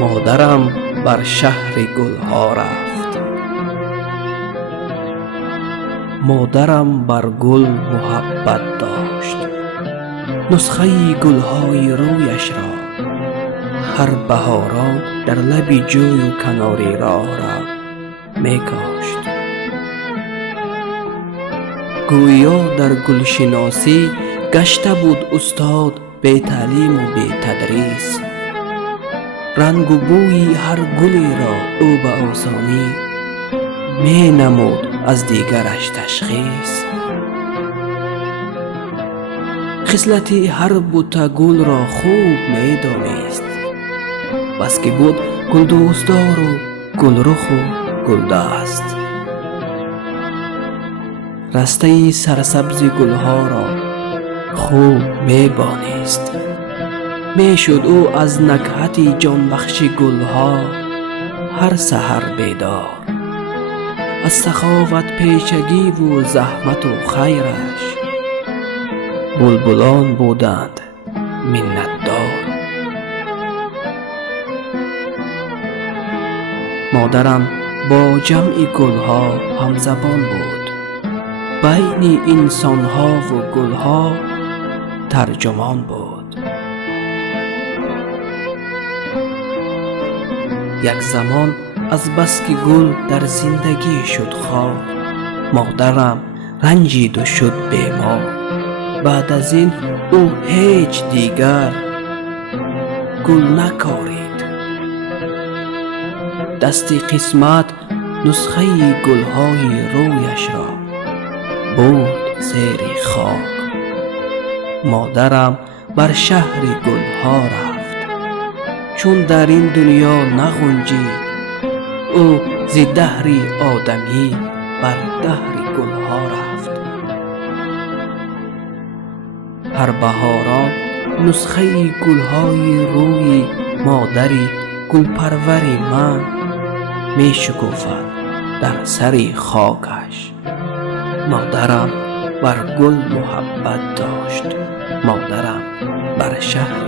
مادرم بر شهر گلها رفت. مادرم بر گل محبت داشت، نسخه گلهای رویش را هر بهاران در لب جوی و کنار راه را می کاشت. گویا در گلشناسی گشته بود استاد بی تعلیم و بی تدریس. رنگ و بوی هر گلی را او به آسانی می نمود از دیگرش تشخیص. خصلت هر بوته گل را خوب می دانست، بس که بود گل دوستدار و گل رخ و گل دست. رسته سرسبز گلها را خوب می بانست، می شد او از نکهت جان بخش گلها هر سحر بیدار. از سخاوت پیشگی و زحمت و خیرش بلبلان بودند منتدار. مادرم با جمع گلها همزبان بود، بین انسانها و گلها ترجمان بود. یک زمان از بس که گل در زندگی شد خار، مادرم رنجید و شد بیمار. بعد از این او هیچ دیگر گل نکارید. دست قسمت نسخه گلهای رویش را بود زیر خاک. مادرم بر شهر گلها رفت، چون در این دنیا نغنجید او ز دهر آدمی بر دهر گلها رفت. هر بهاران نسخه گلهای روی مادری گلپروری من می شکوفد در سر خاکش. مادرم بر گل محبت داشت، مادرم بر شهر